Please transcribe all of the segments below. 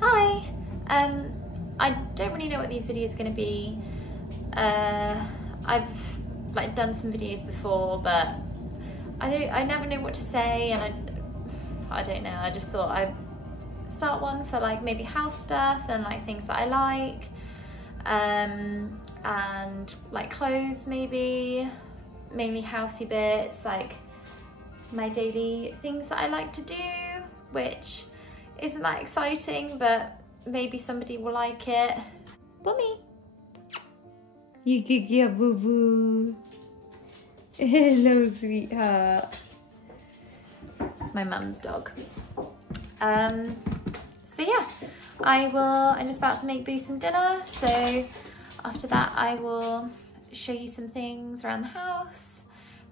Hi! I don't really know what these videos are going to be. I've done some videos before, but I never know what to say, and I don't know. I just thought I'd start one for maybe house stuff and things that I like, and clothes maybe, mainly housey bits, my daily things that I like to do, which isn't that exciting, but maybe somebody will like it. Bummy! You good girl, boo-boo. Hello, sweetheart. It's my mum's dog. So yeah, I'm just about to make Boo some dinner, so after that I will show you some things around the house,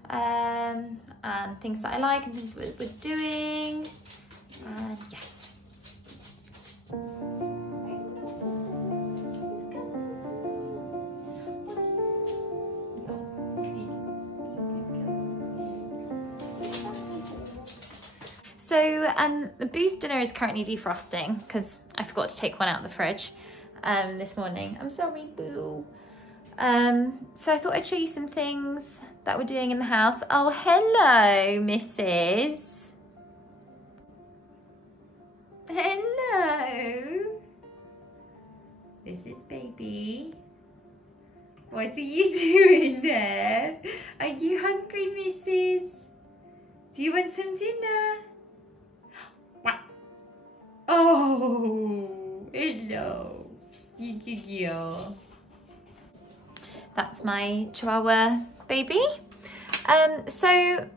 and things that I like and things that we're doing, and yeah. So Boo's dinner is currently defrosting because I forgot to take one out of the fridge this morning. I'm sorry, Boo. So I thought I'd show you some things that we're doing in the house. Oh, hello, Mrs. Hello. This is baby. What are you doing there? Are you hungry, Mrs.? Do you want some dinner? Oh, hello. You good girl. That's my Chihuahua baby. So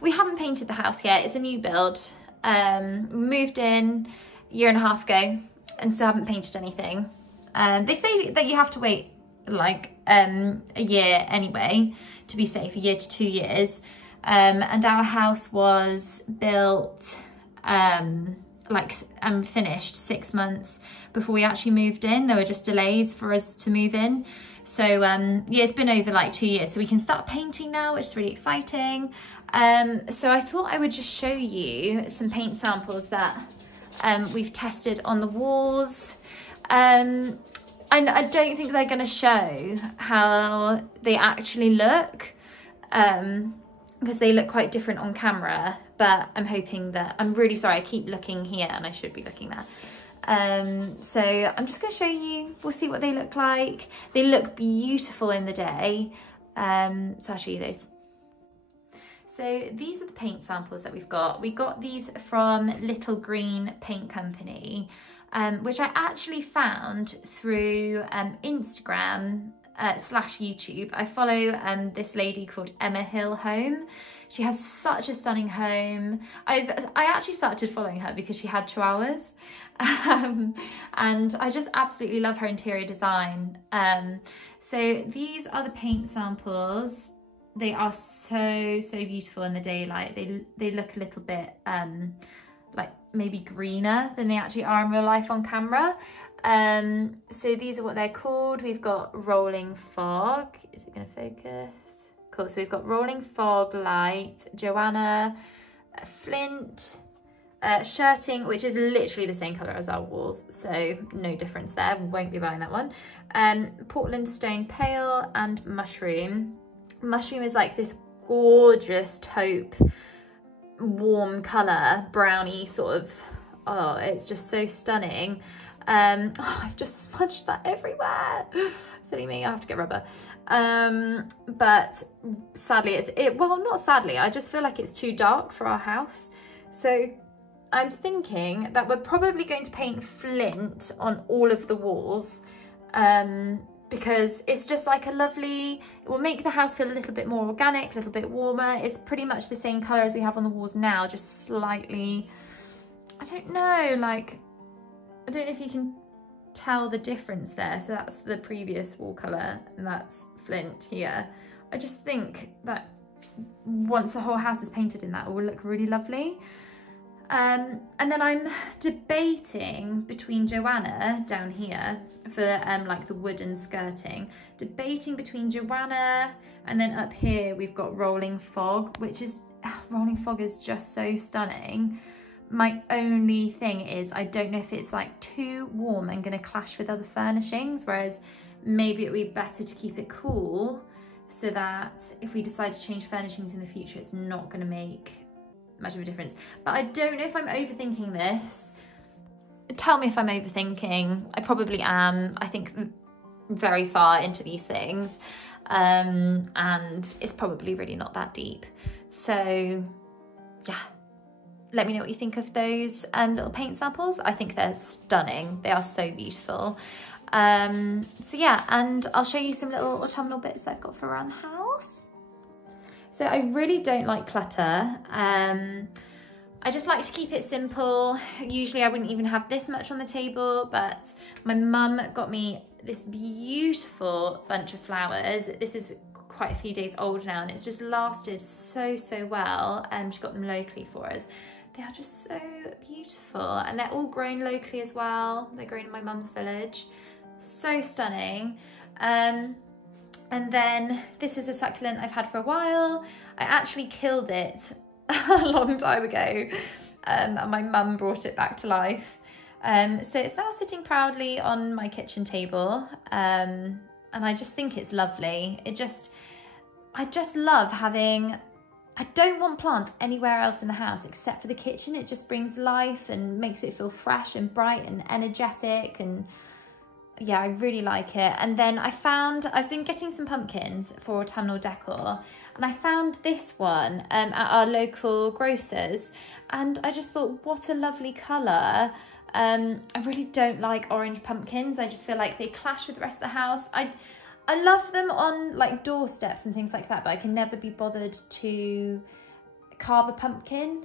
we haven't painted the house yet. It's a new build. Moved in a year and a half ago and still haven't painted anything. They say that you have to wait a year anyway to be safe, a year to 2 years. And our house was built finished 6 months before we actually moved in. There were just delays for us to move in. So yeah, it's been over 2 years. So we can start painting now, which is really exciting. So I thought I would just show you some paint samples that we've tested on the walls. I don't think they're going to show how they actually look, because they look quite different on camera, but I'm hoping that, I'm really sorry, I keep looking here and I should be looking there. So I'm just going to show you, we'll see what they look like. They look beautiful in the day, so I'll show you those. So these are the paint samples that we've got. We got these from Little Green Paint Company, which I actually found through Instagram / YouTube. I follow this lady called Emma Hill Home. She has such a stunning home. I actually started following her because she had chihuahuas, and I just absolutely love her interior design. So these are the paint samples. They are so beautiful in the daylight. They look a little bit maybe greener than they actually are in real life on camera. So these are what they're called. We've got Rolling Fog. Is it going to focus? Cool. So we've got Rolling Fog Light, Joanna, Flint, Shirting, which is literally the same colour as our walls, so no difference there. Won't be buying that one. Portland Stone Pale and Mushroom. Mushroom is this gorgeous taupe, warm colour, browny sort of. Oh, it's just so stunning. Oh, I've just smudged that everywhere. Silly me, I have to get rubber. But sadly, well, not sadly, I just feel like it's too dark for our house. So I'm thinking that we're probably going to paint Flint on all of the walls, because it's just a lovely, it will make the house feel a little bit more organic, a little bit warmer. It's pretty much the same colour as we have on the walls now, just slightly, I don't know, I don't know if you can tell the difference there. So that's the previous wall colour and that's Flint here. I just think that once the whole house is painted in that, it will look really lovely. And then I'm debating between Joanna down here for the wooden skirting, debating between Joanna, and then up here we've got Rolling Fog, which is, Rolling Fog is just so stunning. My only thing is I don't know if it's like too warm and going to clash with other furnishings, whereas maybe it would be better to keep it cool so that if we decide to change furnishings in the future, it's not going to make much of a difference. But I don't know if I'm overthinking this. Tell me if I'm overthinking. I probably am. I think very far into these things, and it's probably really not that deep. So yeah, let me know what you think of those little paint samples. I think they're stunning. They are so beautiful. So yeah, and I'll show you some little autumnal bits that I've got for around the house. So I really don't like clutter. I just like to keep it simple. Usually I wouldn't even have this much on the table, but my mum got me this beautiful bunch of flowers. This is quite a few days old now and it's just lasted so well. She got them locally for us. They are just so beautiful and they're all grown locally as well. They're grown in my mum's village. So stunning. And then this is a succulent I've had for a while. I actually killed it a long time ago and my mum brought it back to life. So it's now sitting proudly on my kitchen table, and I just think it's lovely. I just love having, I don't want plants anywhere else in the house except for the kitchen. It just brings life and makes it feel fresh and bright and energetic, and yeah, I really like it. And then I've been getting some pumpkins for autumnal decor, and I found this one at our local grocers, and I just thought, what a lovely colour. I really don't like orange pumpkins. I just feel like they clash with the rest of the house. I love them on like doorsteps and things like that, but I can never be bothered to carve a pumpkin.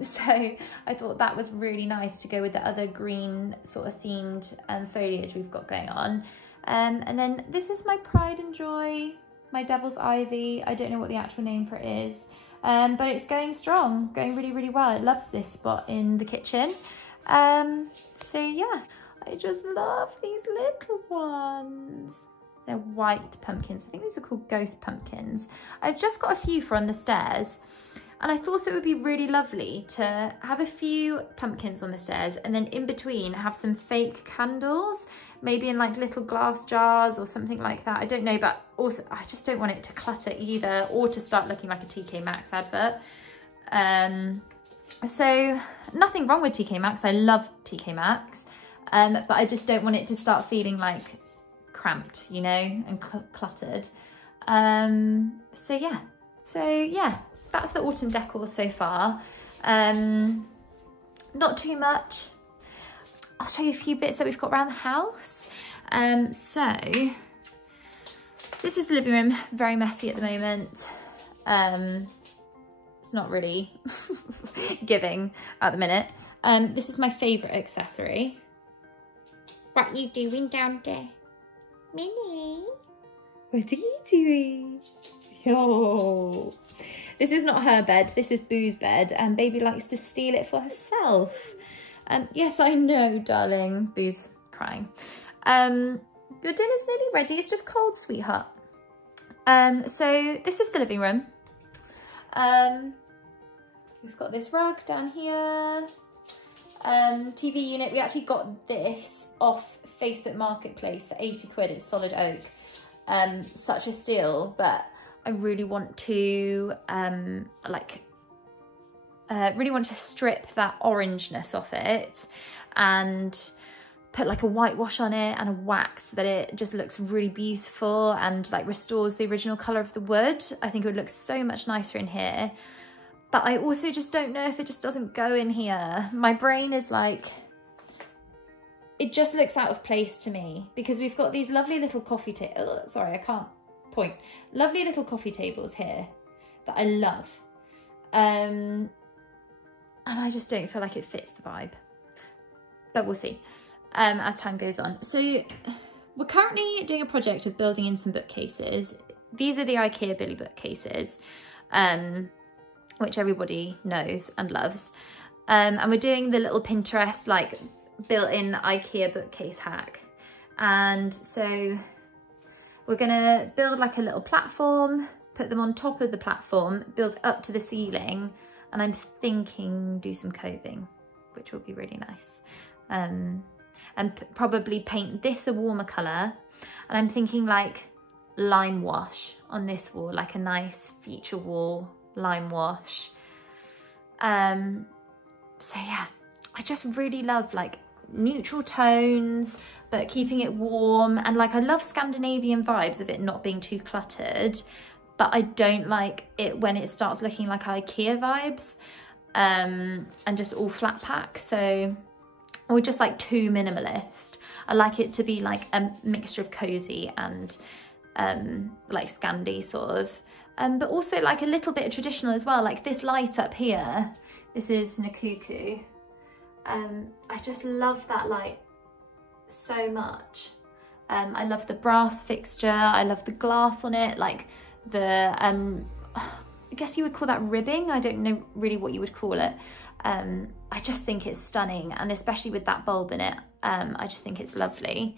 So I thought that was really nice to go with the other green sort of themed foliage we've got going on. And then this is my pride and joy, my devil's ivy. I don't know what the actual name for it is, but it's going strong, going really well. It loves this spot in the kitchen. So yeah, I just love these little ones. They're white pumpkins. I think these are called ghost pumpkins. I've just got a few for on the stairs, and I thought it would be really lovely to have a few pumpkins on the stairs and then in between have some fake candles, maybe in like little glass jars or something like that. I don't know, but also I just don't want it to clutter either or to start looking like a TK Maxx advert. So nothing wrong with TK Maxx. I love TK Maxx, but I just don't want it to start feeling like cramped, you know, and cluttered. So yeah, that's the autumn decor so far. Not too much. I'll show you a few bits that we've got around the house. So this is the living room, very messy at the moment. It's not really giving at the minute. This is my favourite accessory. What are you doing down there? Minnie, what are you doing? Yo. This is not her bed, this is Boo's bed, and baby likes to steal it for herself. Yes, I know, darling. Boo's crying. Your dinner's nearly ready. It's just cold, sweetheart. So this is the living room. We've got this rug down here. TV unit. We actually got this off Facebook Marketplace for 80 quid. It's solid oak. Such a steal, but I really want to really want to strip that orangeness off it and put like a whitewash on it and a wax so that it just looks really beautiful and like restores the original colour of the wood. I think it would look so much nicer in here, but I also just don't know if it just doesn't go in here. My brain is like, it just looks out of place to me because we've got these lovely little coffee tables. Sorry, I can't point. Lovely little coffee tables here that I love. And I just don't feel like it fits the vibe, but we'll see as time goes on. So we're currently doing a project of building in some bookcases. These are the IKEA Billy bookcases, which everybody knows and loves. And we're doing the little Pinterest like built-in IKEA bookcase hack. And so we're gonna build like a little platform, put them on top of the platform, build up to the ceiling, And I'm thinking do some coving, which will be really nice. And probably paint this a warmer colour. And I'm thinking like lime wash on this wall, like a nice feature wall lime wash. So yeah, I just really love like neutral tones, but keeping it warm. And like, I love Scandinavian vibes of it not being too cluttered, but I don't like it when it starts looking like IKEA vibes, and just all flat pack. So, or just like too minimalist. I like it to be like a mixture of cozy and like Scandi sort of, but also like a little bit of traditional as well. Like this light up here, this is Nakuku. I just love that light so much. I love the brass fixture, I love the glass on it, like the, I guess you would call that ribbing, I don't know really what you would call it. I just think it's stunning, and especially with that bulb in it, I just think it's lovely.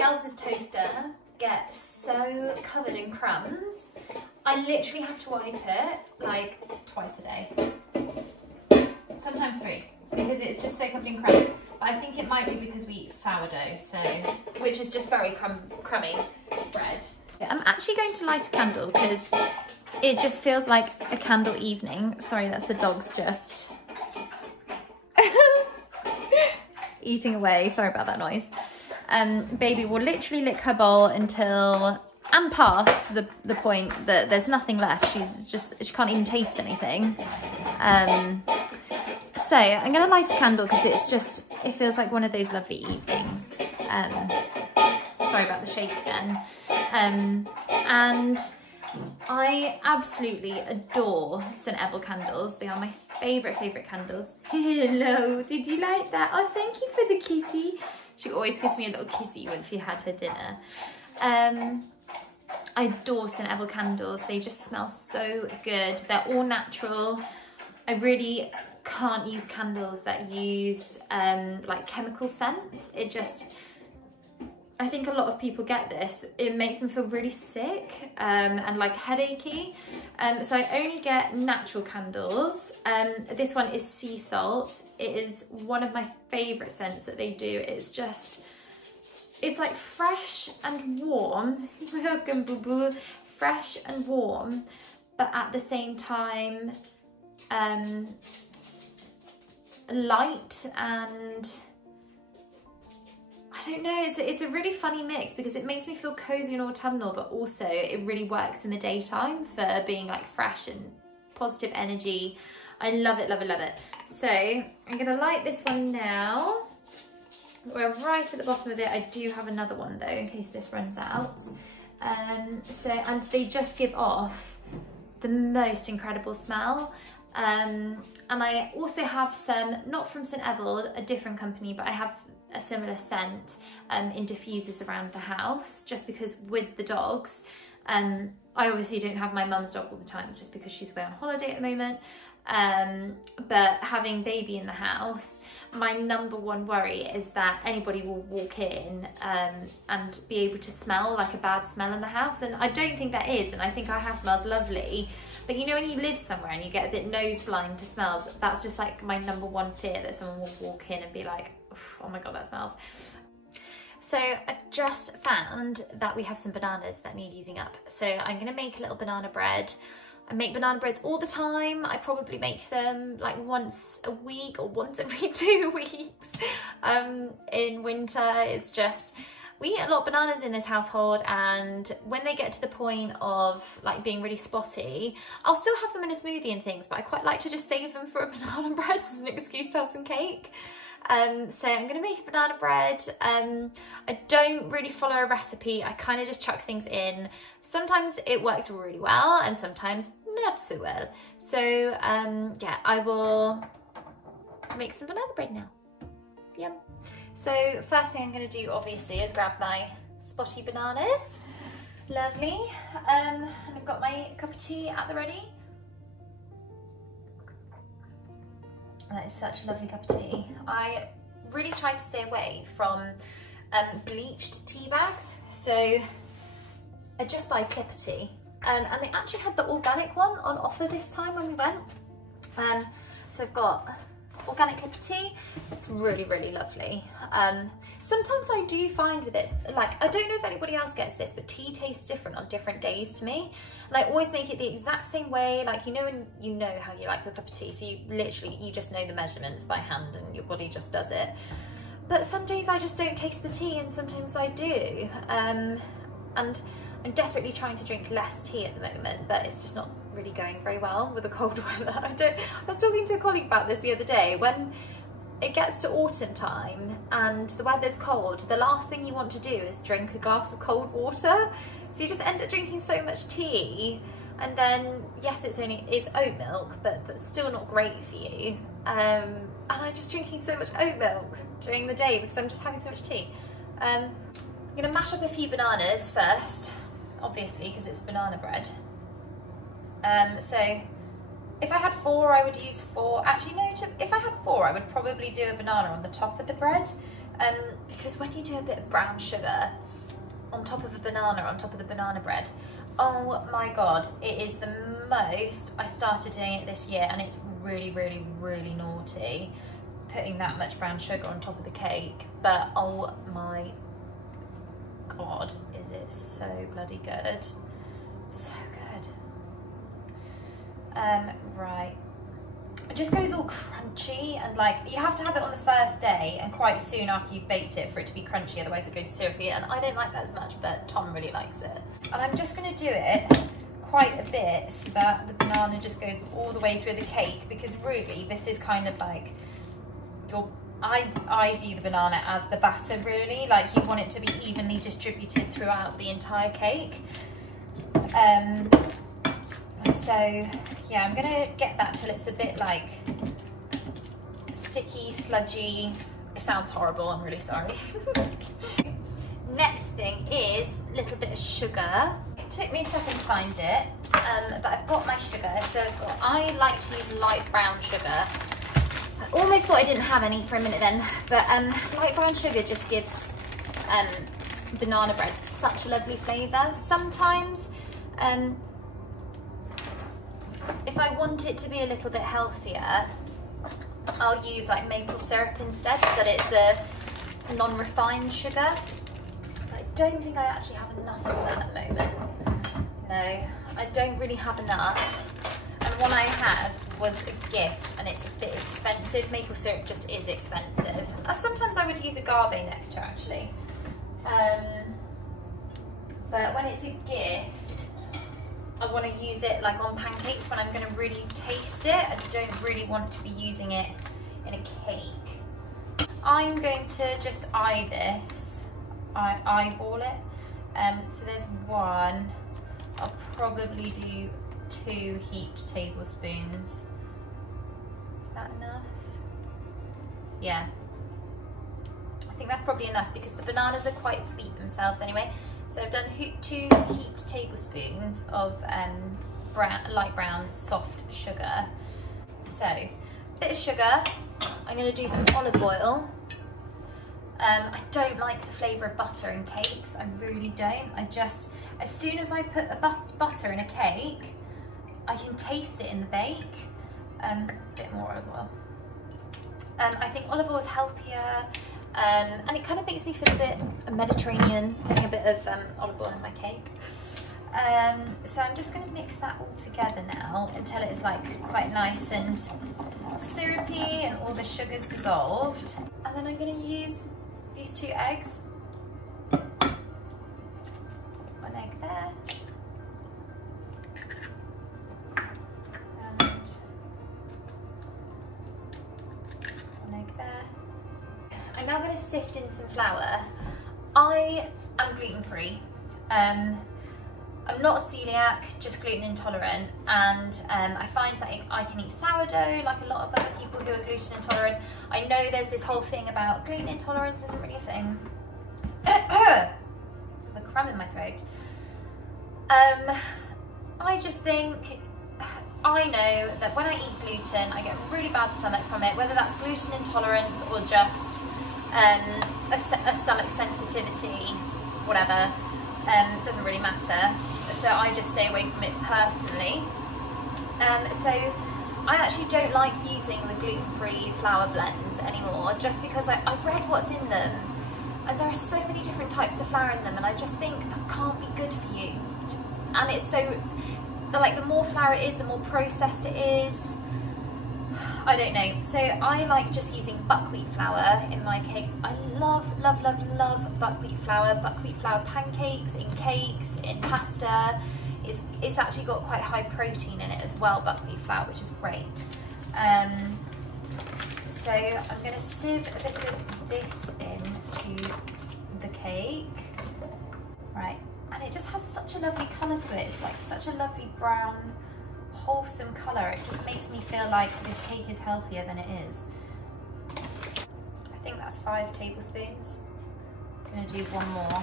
Else's toaster gets so covered in crumbs. I literally have to wipe it like twice a day, sometimes 3, because it's just so covered in crumbs. But I think it might be because we eat sourdough, so, which is just very crummy bread. I'm actually going to light a candle because it just feels like a candle evening. Sorry, that's the dogs just eating away. Sorry about that noise. Baby will literally lick her bowl until, and past the point that there's nothing left. She can't even taste anything. So I'm gonna light a candle because it feels like one of those lovely evenings. Sorry about the shake again. And I absolutely adore St. Ebel candles. They are my favourite candles. Hello, did you like that? Oh, thank you for the kissy. She always gives me a little kissy when she had her dinner. I adore St. Ebel candles. They just smell so good. They're all natural. I really can't use candles that use like chemical scents. I think a lot of people get this. It makes them feel really sick and like headachy. So I only get natural candles. This one is sea salt. It is one of my favourite scents that they do. It's like fresh and warm. Welcome, boo boo. Fresh and warm, but at the same time, light and I don't know, it's a really funny mix because it makes me feel cozy and autumnal, but also it really works in the daytime for being like fresh and positive energy. I love it, love it, love it. So I'm gonna light this one now. We're right at the bottom of it. I do have another one though, in case this runs out. And they just give off the most incredible smell. And I also have some, not from St. Ebel, a different company, but I have a similar scent in diffusers around the house, just because with the dogs, I obviously don't have my mum's dog all the time, it's just because she's away on holiday at the moment. But having baby in the house, my #1 worry is that anybody will walk in and be able to smell like a bad smell in the house, and I don't think that is, and I think our house smells lovely. But you know, when you live somewhere and you get a bit nose blind to smells, that's just like my #1 fear, that someone will walk in and be like, oh my god, that smells. So I've just found that we have some bananas that need using up. So I'm gonna make a little banana bread. I make banana breads all the time. I probably make them like once a week or once every 2 weeks. In winter, it's just, we eat a lot of bananas in this household, and when they get to the point of like being really spotty, I'll still have them in a smoothie and things, but I quite like to just save them for a banana bread as an excuse to have some cake. So I'm gonna make a banana bread. I don't really follow a recipe. I kind of just chuck things in. Sometimes it works really well and sometimes not so well. So yeah, I will make some banana bread now. Yum. So first thing I'm gonna do obviously is grab my spotty bananas. Lovely. And I've got my cup of tea at the ready. That is such a lovely cup of tea. I really try to stay away from bleached tea bags, so I just buy Clipper tea. And they actually had the organic one on offer this time when we went. So I've got organic Clipper tea. It's really, really lovely. Sometimes I do find with it, like, I don't know if anybody else gets this, but tea tastes different on different days to me. And I always make it the exact same way, like, you know, and you know how you like your cup of tea, so you literally, you just know the measurements by hand and your body just does it. But some days I just don't taste the tea and sometimes I do. And I'm desperately trying to drink less tea at the moment, but it's just not really going very well with the cold weather. I was talking to a colleague about this the other day. When it gets to autumn time and the weather's cold, the last thing you want to do is drink a glass of cold water. So you just end up drinking so much tea, and then yes, it's oat milk, but that's still not great for you. And I'm just drinking so much oat milk during the day because I'm just having so much tea. I'm gonna mash up a few bananas first, obviously, because it's banana bread. So if I had 4, I would use 4. Actually, no, if I had 4, I would probably do a banana on the top of the bread. Because when you do a bit of brown sugar on top of a banana, on top of the banana bread, oh my God, it is the most. I started doing it this year and it's really, really, really naughty, putting that much brown sugar on top of the cake. But oh my God, is it so bloody good. So good. Right, it just goes all crunchy, and like, you have to have it on the first day and quite soon after you've baked it for it to be crunchy, otherwise it goes syrupy, and I don't like that as much, but Tom really likes it. And I'm just going to do it quite a bit so that the banana just goes all the way through the cake, because really this is kind of like I view the banana as the batter, really. Like, you want it to be evenly distributed throughout the entire cake. So yeah, I'm gonna get that till it's a bit like sticky, sludgy. It sounds horrible, I'm really sorry. Next thing is a little bit of sugar. It took me a second to find it, but I've got my sugar. So I like to use light brown sugar. I almost thought I didn't have any for a minute then, but light brown sugar just gives banana bread such a lovely flavour. Sometimes, if I want it to be a little bit healthier, I'll use like maple syrup instead, so that it's a non-refined sugar. But I don't think I actually have enough of that at the moment. No, I don't really have enough. And the one I had was a gift, and it's a bit expensive. Maple syrup just is expensive. Sometimes I would use agave nectar actually. But when it's a gift, I want to use it like on pancakes when I'm going to really taste it. I don't really want to be using it in a cake. I'm going to just eye this, eyeball it. So there's 1. I'll probably do 2 heaped tablespoons. Is that enough? Yeah. I think that's probably enough because the bananas are quite sweet themselves anyway. So I've done 2 heaped tablespoons of light brown soft sugar. So a bit of sugar. I'm going to do some olive oil. I don't like the flavour of butter in cakes. I really don't. As soon as I put a butter in a cake, I can taste it in the bake. A bit more olive oil. I think olive oil is healthier. And it kind of makes me feel a bit Mediterranean, putting a bit of olive oil in my cake. So I'm just going to mix that all together now until it's like quite nice and syrupy and all the sugar's dissolved. And then I'm going to use these 2 eggs. 1 egg there. And 1 egg there. I'm now going to sift in some flour. I am gluten-free. I'm not celiac, just gluten intolerant, and I find that I can eat sourdough like a lot of other people who are gluten intolerant. I know there's this whole thing about gluten intolerance isn't really a thing. The crumb in my throat. I just think, I know that when I eat gluten, I get a really bad stomach from it, whether that's gluten intolerance or just a stomach sensitivity, whatever, doesn't really matter. So I just stay away from it personally. So I actually don't like using the gluten-free flour blends anymore, just because I've read what's in them, and there are so many different types of flour in them, and I just think that can't be good for you. And it's so, like, the more flour it is, the more processed it is. I don't know. So I like just using buckwheat flour in my cakes. I love, love, love, love buckwheat flour. Buckwheat flour pancakes, in cakes, in pasta. It's actually got quite high protein in it as well, buckwheat flour, which is great. So I'm going to sieve a bit of this into the cake. Right, and it just has such a lovely colour to it. It's like such a lovely brown, wholesome colour. It just makes me feel like this cake is healthier than it is. I think that's 5 tablespoons. I'm going to do 1 more.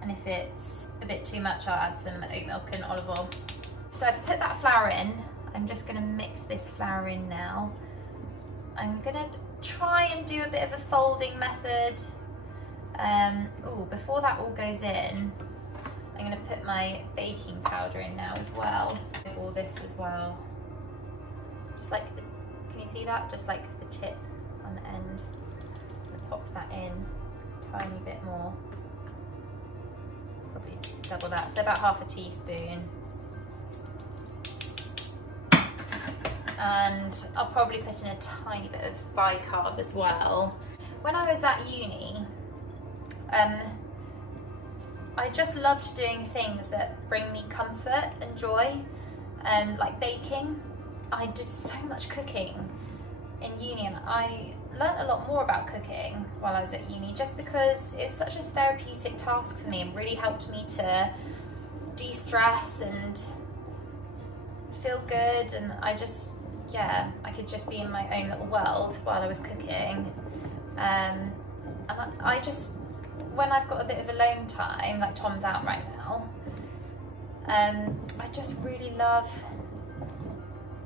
And if it's a bit too much, I'll add some oat milk and olive oil. So I've put that flour in. I'm just going to mix this flour in now. I'm going to try and do a bit of a folding method. Before that all goes in, I'm going to put my baking powder in now as well. All this as well. Just like, can you see that? Just like the tip on the end. I'm going to pop that in a tiny bit more. Probably double that, so about ½ teaspoon. And I'll probably put in a tiny bit of bicarb as well. When I was at uni, I just loved doing things that bring me comfort and joy, like baking. I did so much cooking in uni, and I learnt a lot more about cooking while I was at uni, just because it's such a therapeutic task for me and really helped me to de-stress and feel good. And I just, yeah, I could just be in my own little world while I was cooking. And I just, when I've got a bit of alone time, like Tom's out right now, I just really love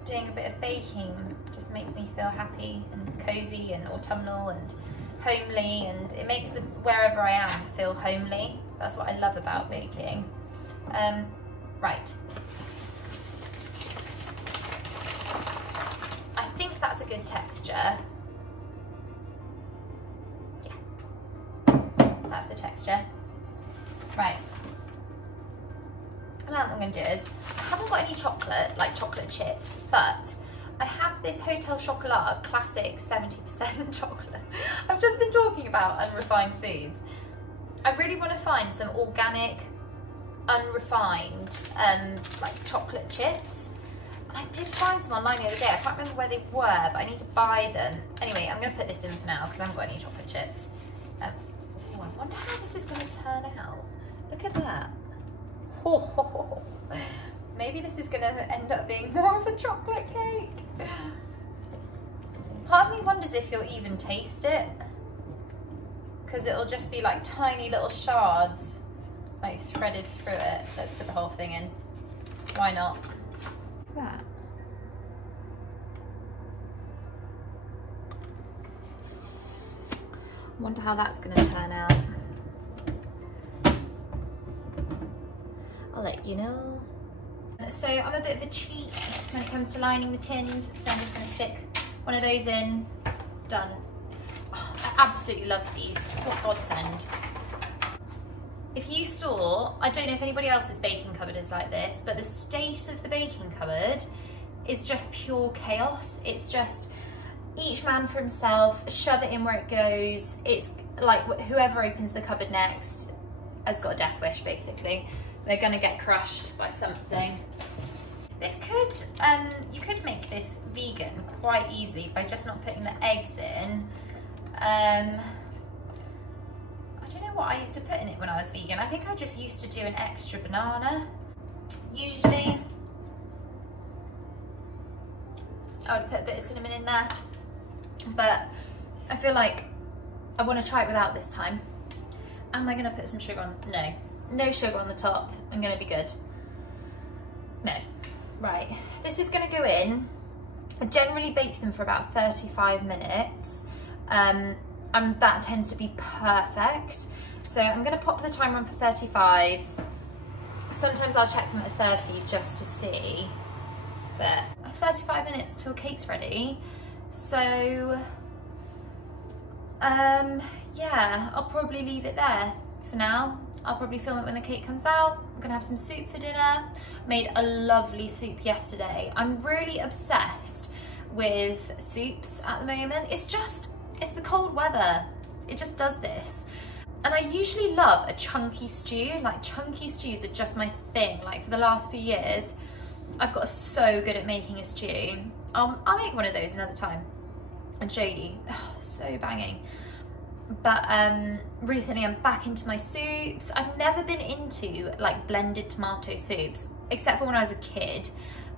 doing a bit of baking. It just makes me feel happy and cozy and autumnal and homely, and it makes wherever I am feel homely. That's what I love about baking. Right. I think that's a good texture. That's the texture. Right. And now what I'm going to do is, I haven't got any chocolate, like chocolate chips, but I have this Hotel Chocolat classic 70% chocolate. I've just been talking about unrefined foods. I really want to find some organic, unrefined, like chocolate chips. And I did find some online the other day. I can't remember where they were, but I need to buy them. Anyway, I'm going to put this in for now because I haven't got any chocolate chips. I wonder how this is going to turn out. Look at that. Oh, maybe this is going to end up being more of a chocolate cake. Part of me wonders if you'll even taste it, because it'll just be like tiny little shards like threaded through it. Let's put the whole thing in. Why not? Look at that. Wonder how that's going to turn out. I'll let you know. So I'm a bit of a cheat when it comes to lining the tins, so I'm just going to stick one of those in. Done. Oh, I absolutely love these. What godsend. if you store, I don't know if anybody else's baking cupboard is like this, but the state of the baking cupboard is just pure chaos. It's just each man for himself, shove it in where it goes. It's like whoever opens the cupboard next has got a death wish, basically. They're gonna get crushed by something. This could, you could make this vegan quite easily by just not putting the eggs in. I don't know what I used to put in it when I was vegan. I think I just used to do an extra banana. Usually, I would put a bit of cinnamon in there, but I feel like I want to try it without this time. Am I going to put some sugar on? No. No sugar on the top. I'm going to be good. No. Right. This is going to go in. I generally bake them for about 35 minutes. And that tends to be perfect. So I'm going to pop the timer on for 35. Sometimes I'll check them at 30 just to see. But 35 minutes till cake's ready. So yeah, I'll probably leave it there for now. I'll probably film it when the cake comes out. I'm gonna have some soup for dinner. Made a lovely soup yesterday. I'm really obsessed with soups at the moment. It's the cold weather. It just does this. And I usually love a chunky stew. Like, chunky stews are just my thing. Like, for the last few years, I've got so good at making a stew. I'll make one of those another time and show you. Oh, so banging. But recently I'm back into my soups. I've never been into like blended tomato soups, except for when I was a kid,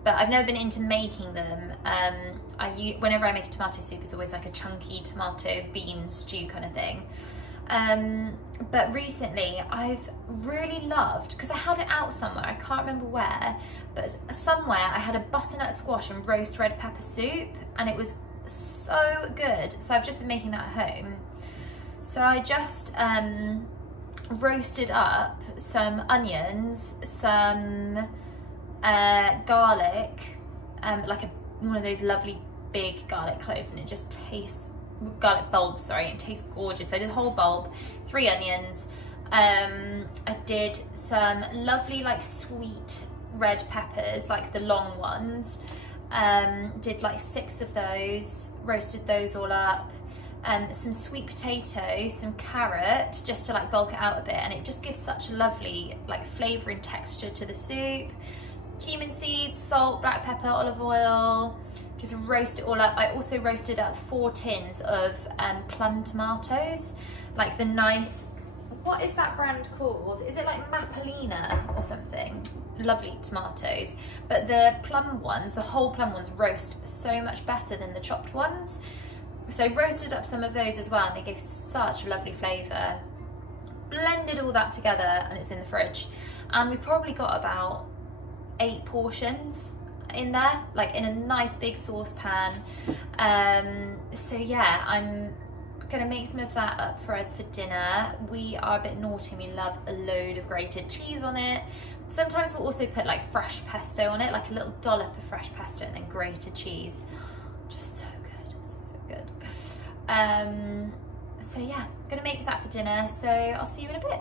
but I've never been into making them. Whenever I make a tomato soup, it's always like a chunky tomato bean stew kind of thing. But recently I've really loved, because I had it out somewhere, I can't remember where, but somewhere I had a butternut squash and roast red pepper soup, and it was so good. So I've just been making that at home. So I just roasted up some onions, some garlic, like one of those lovely big garlic cloves, and it just tastes, garlic bulbs, sorry, it tastes gorgeous. So I did a whole bulb, 3 onions. I did some lovely like sweet red peppers, like the long ones. Did like 6 of those, roasted those all up. Some sweet potato, some carrot, just to like bulk it out a bit, and it just gives such a lovely like flavour and texture to the soup. Cumin seeds, salt, black pepper, olive oil, just roast it all up. I also roasted up 4 tins of plum tomatoes, like the nice, what is that brand called? Is it like Mapolina or something? Lovely tomatoes, but the plum ones, the whole plum ones, roast so much better than the chopped ones. So roasted up some of those as well, and they gave such a lovely flavour. Blended all that together, and it's in the fridge. And we probably got about 8 portions in there, like in a nice big saucepan. So yeah, I'm gonna make some of that up for us for dinner. We are a bit naughty, we love a load of grated cheese on it. Sometimes we'll also put like fresh pesto on it, like a little dollop of fresh pesto and then grated cheese. Just so good, so good. So yeah, gonna make that for dinner, so I'll see you in a bit.